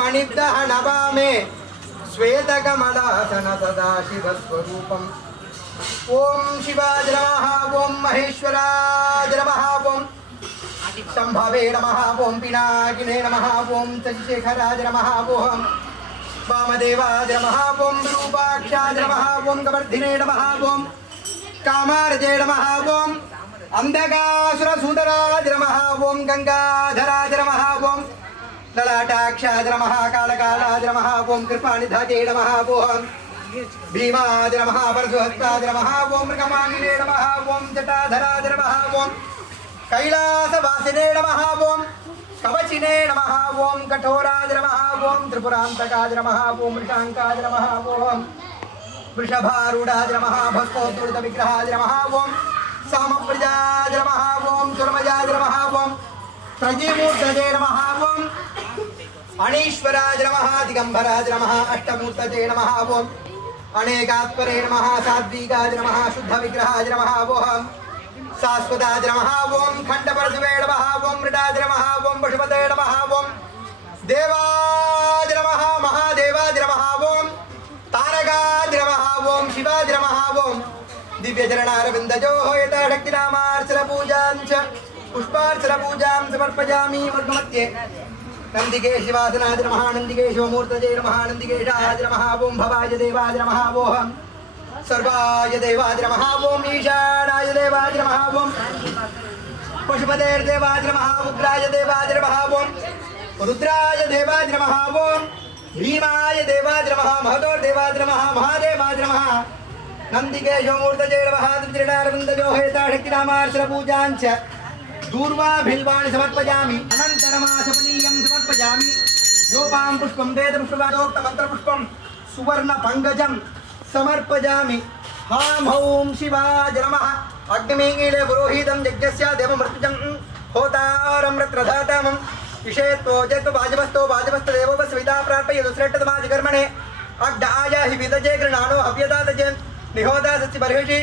पाशवरदाङ्कुशमणिग्रहणवामे श्वेतकमलासन सदाशिवस्वरूपम् ओं शिवाय नमः ओं महेश्वराय नमः ओं शम्भवे नमः ओं पिनाकिने नमः ओं चन्द्रशेखराय नमः ओं वामदेवाय नमः ओं विरूपाक्षाय नमः ओं कवर्धिने नमः ओं कामार्जे नमः ओं अंधकासुरसूदराय नमः ओं गंगाधराय नमः ओं ललाटाक्षाय नमः कालकालाय नमः ओं कृपानिधाय नमः ओं भीमाय नमः परशुहस्ताय नमः ओं मृगमालिने नमः ओं जटाधराय नमः ओं कैलासवासिने नमः ओं कवचिने नमः ओं कठोराय नमः ओं त्रिपुरान्तकाय नमः ओं वृषाङ्काय नमः ओं वृषभारूढाय नमः भस्मोत्तोलितविग्रहाय नमः ओं सामप्रजाय नमः ओं चुर्मजाय नमः ओं प्रजीमूर्तये नमः ओं अनीश्वराय नमः दिगंबराय नमः अष्टमूर्तये नमः ओं अनेकात्परे नमः सात्विकाय नमः शुद्धविग्रहाय नमः ओं शाश्वताय नमः ओं खण्डपरशुवे नमः ओं मृडाय नमः ओं पशुपते नमः ओं देवाय नमः महादेवाय नमः ओं तारकाय नमः ओं शिवाय नमः ओं दिव्यचरणारविन्दयोः यथाशक्तिनामार्चनपूजां च पुष्पार्चनपूजां समर्पयामि मध्य नंदिकेशवासनाय नमः नंदिकेशवमूर्तये नमः नंदिकेशाय नमः ओं भवाय देवाय नमः ओं सर्वाय देवाय नमः ओं ईशानाय देवाय नमः ओं पशुपतेर्देवाय नमः उग्राय देवाय नमः ओं रुद्राय देवाय नमः ओं भीमाय देवाय नमः महतोर्देवाय नमः महादेवाय नमः नंदिकेशवमूर्तये नमः त्रिजटारविन्दयोः यथाशक्तिनामार्चनपूजां च दूर्वाभिल्वाणि समर्पयामि अनन्तरमाशपनीयं समर्पयामि योपां पुष्पं वेदपुष्पवादोक्तमन्त्रपुष्पं सुवर्णपङ्कजं समर्पयामि हां हौं शिवाय नमः अग्निमीले पुरोहितं यज्ञस्य देवमृत्युजं होतारं रत्रधातामं विषयत्वोजत्व वाजवस्तो वाजवस्तदेवो वस्विता प्रार्पयतु श्रेष्ठतमाधिकर्मणे अग्नाय हि विदजे गृणानो हव्यदातजे निहोदा सच्चिबर्हिषि